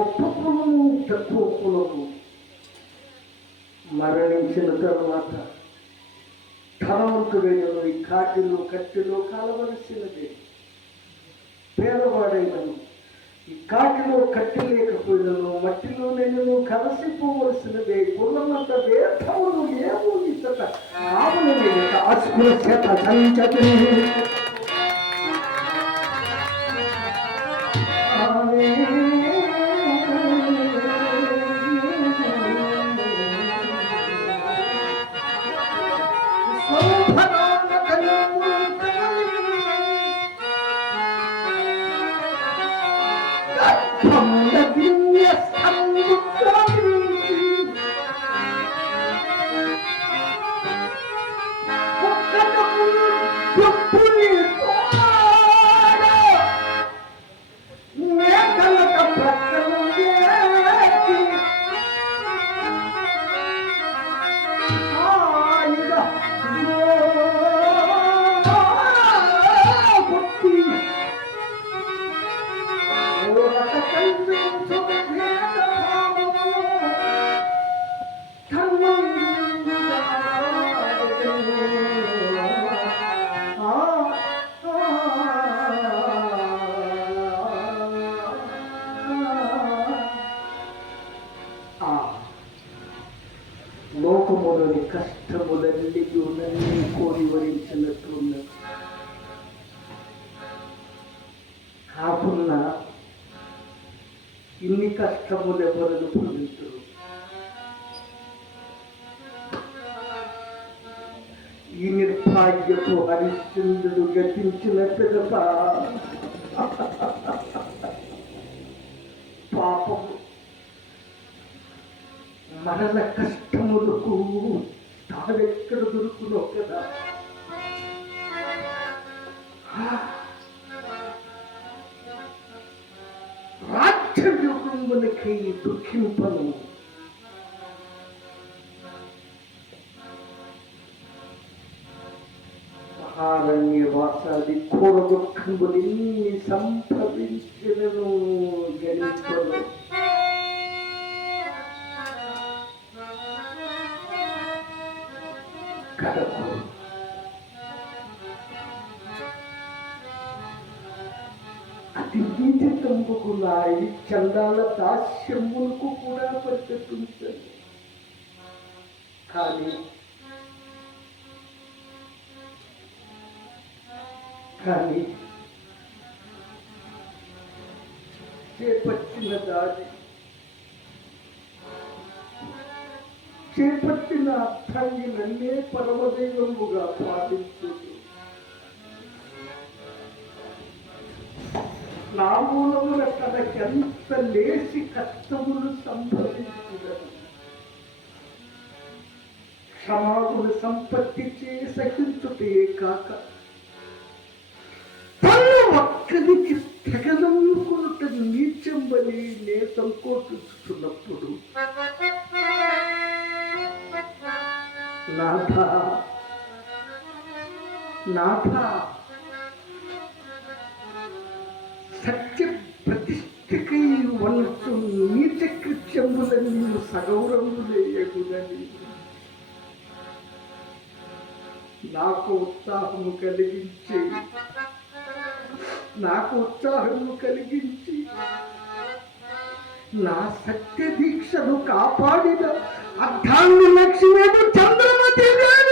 గొప్ప కులము తక్కువ కులము మరణించిన తరువాత ధనవంతుడైనను ఈ కాటిలో కట్టెలో కాలవలసినదే. పేదవాడైనను ఈ కాటిలో కట్టి లేకపోయినను మట్టిలో నేను కలసిపోవలసినదే. గుర్రమంత వ్యర్థములు ఏమో ఇచ్చట ఆవుల మీద చేత సంచతి లోకములోని కష్టములన్నీ నన్ను కోరి వరించినట్టున్నది కాకున్నా ఇన్ని కష్టములు ఎవరు అనుభవించరు ఈ నిర్భాగ్యపు హరిశ్చంద్రుడు గతించిన పిదప పాపము. మరల కష్టములకు ఎక్కడ దొరుకునో కదా. రాజ్యయుగములకై దుఃఖింపను. మహారణ్య వాసాది ఘోర దుఃఖములెన్ని సంభవించినను గణించను నీతి తంపుకు నాయి చందాల దాస్యములకు కూడా పరిగెత్తించదు కానీ కానీ చేపట్టిన దాడి చేపట్టిన అర్థాన్ని నన్నే పరమదైవముగా పాటించుతూ నా మూలమున తనకెంత లేసి కష్టములు సంభవించినది క్షమాగుణ సంపత్తి చే కాక తను ఒక్కరికి తెగదమ్ముకున్నట్టు నీచంబలి నే సంకోచించుతున్నప్పుడు నాథ నాథ ప్రతిష్ఠకై వనసు నీచ నీవు సగౌరవులేయగునని నాకు ఉత్సాహము కలిగించి నాకు ఉత్సాహము కలిగించి నా సత్య దీక్షను కాపాడిన అర్థాన్ని లక్ష్మీడు చంద్రమతి గారు.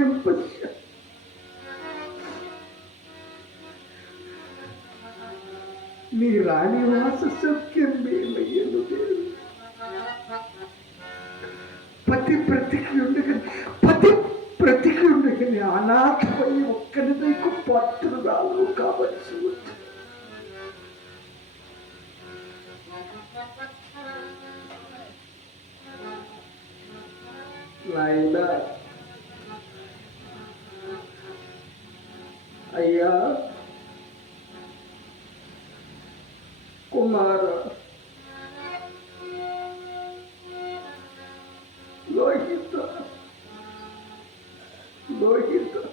empatía. నీ రాణి వాస సౌఖ్యం మేలయ్యను ప్రతి ప్రతికి ఉండగా పతి ప్రతికి ఉండగానే అనాథమై ఒక్కడి నీకు పాత్రరాలు రావు వచ్చింది Like that. అయ్యా. కుమార. లోహిత. లోహిత.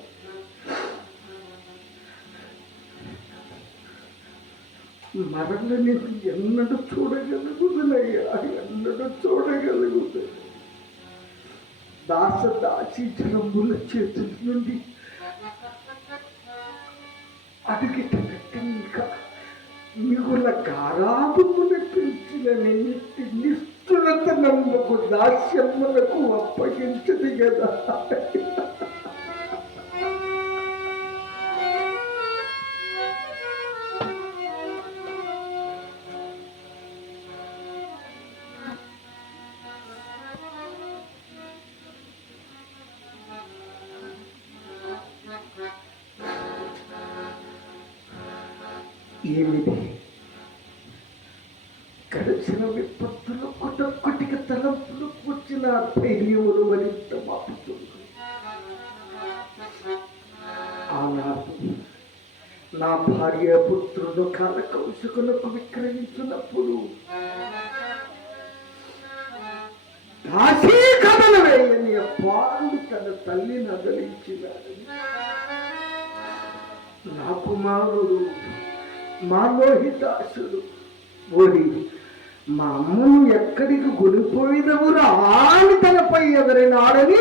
మరణ నేను ఎన్నడూ చూడగలుగుతున్నయ్యా ఎన్నడూ చూడగలుగుతుంది దాస దాచి జనముల చేతుల నుండి అడిగిట ఇంకా. మిగుల గారాబమున పెంచిన నిన్నిటి నిష్ఠురత నమ్మకు దాస్యములకు అప్పగించదు కదా. ఏమిటి? గడిచిన విపత్తులు కొటొక్కటికి తలంపులు కూర్చిన ధైర్యములు మరింత మాపుతుంది. ఆనాడు నా భార్య పుత్రులు కాల కౌశకులకు విక్రయించినప్పుడు దాసీ కథల వేయని పాడు తన తల్లిని అదలించినాడు నా కుమారుడు మా లోహితాసుడు ఓడి మా అమ్మను ఎక్కడికి కొనిపోయినవురా అని తనపై ఎదురైనాడని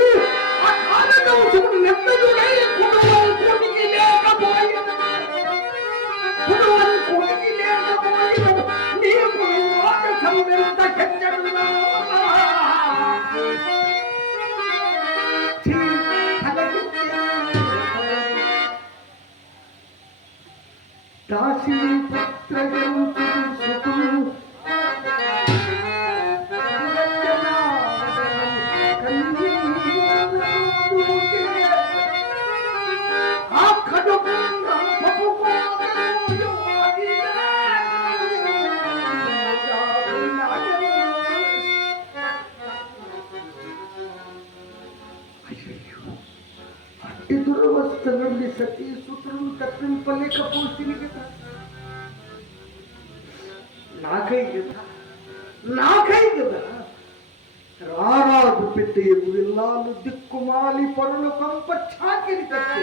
ఆ కాలకవచముడు నెమ్మదుడై రారాజు పెద్ద విల్లాలు దిక్కుమాలి పనులు కంప చాకిరి కట్టి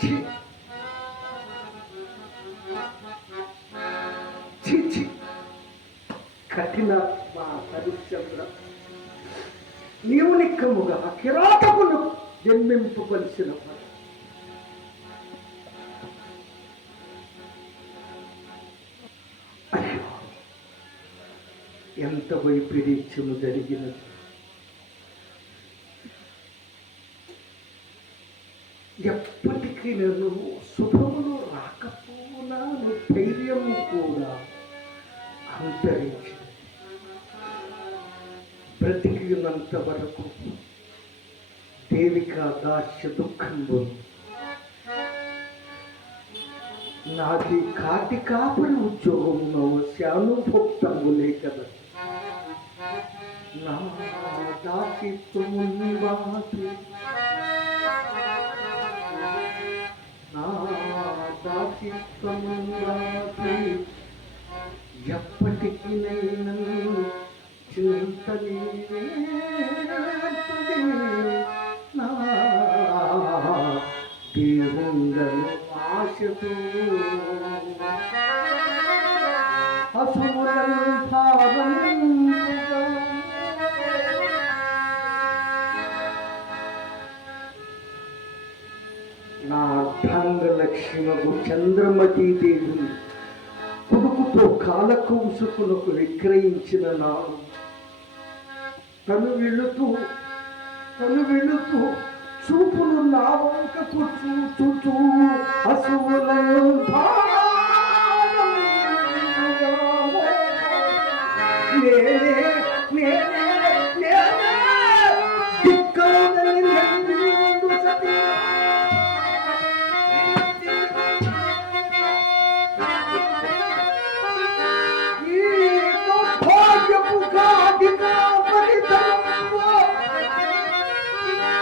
ఛీ. ఛీ, ఛీ. కఠిన మా హరిశ్చంద్ర నీవు నిక్కముగా కిరాతకులు జన్మింపవలసిన ఎంత వైపరీత్యము జరిగినది. ఎప్పటికీ నేను శుభములు రాకపోనా ధైర్యము కూడా అంతరించింది. బ్రతికినంత వరకు దేవిక దాస్య దుఃఖంబు. నాది కాటి కాపరి ఉద్యోగం శానుభోక్తము కదా నా దాసిత్వము నివాసి నా దాసిత్వము నివాసి ఎప్పటికీ నా దేవుండను ఆశతో లక్ష్మకు దేవి కొడుకుతో కాలకౌసుకులకు విక్రయించిన నాడు తను వెళుతూ తను వెళుతూ చూపులు నా వంకకు చూచుచూ అసూ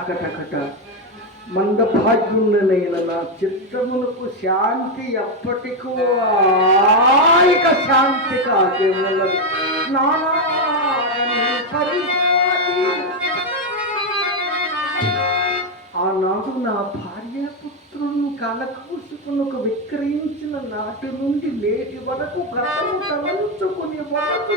అకటకట మందభాగ్యుండనైన నా చిత్తమునకు శాంతి ఎప్పటికో ఇక శాంతి కాకేమున్నది ఆనాడు నా భార్య పుత్రులను కలకూసుకునకు విక్రయించిన నాటి నుండి నేటి వరకు కథలు తలంచుకుని వరకు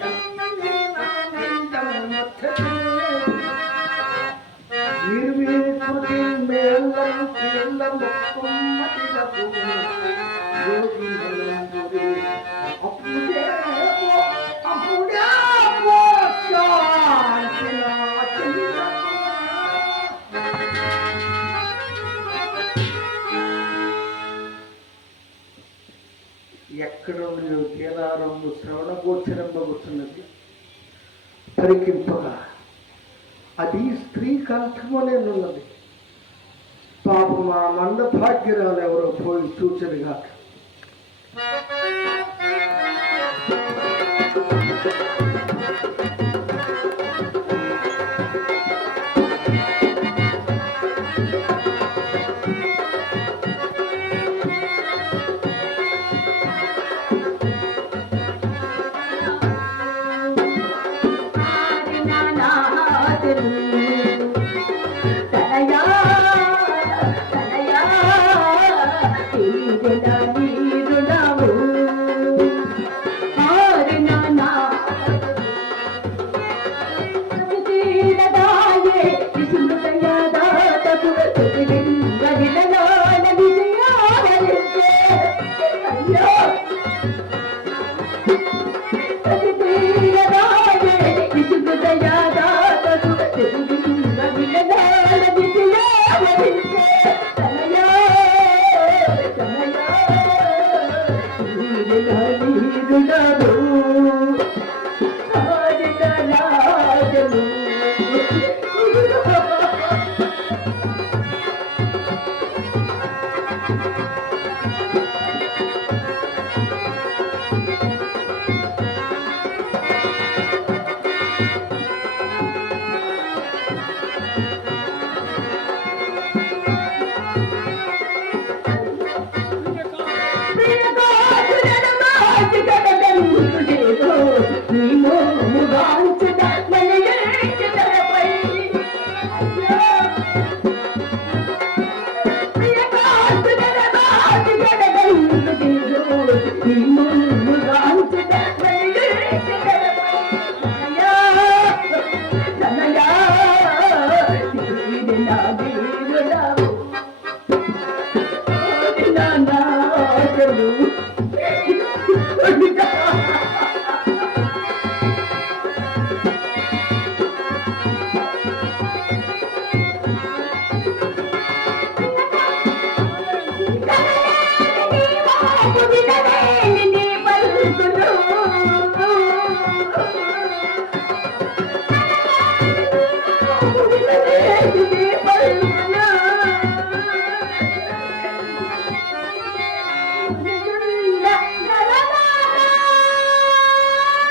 కేదారంలో శ్రవణ పరికింపగా అది స్త్రీ కంఠమనేనున్నది పాపం ఆ మంద భాగ్యరాలు ఎవరో పోయి చూచరుగా Deus!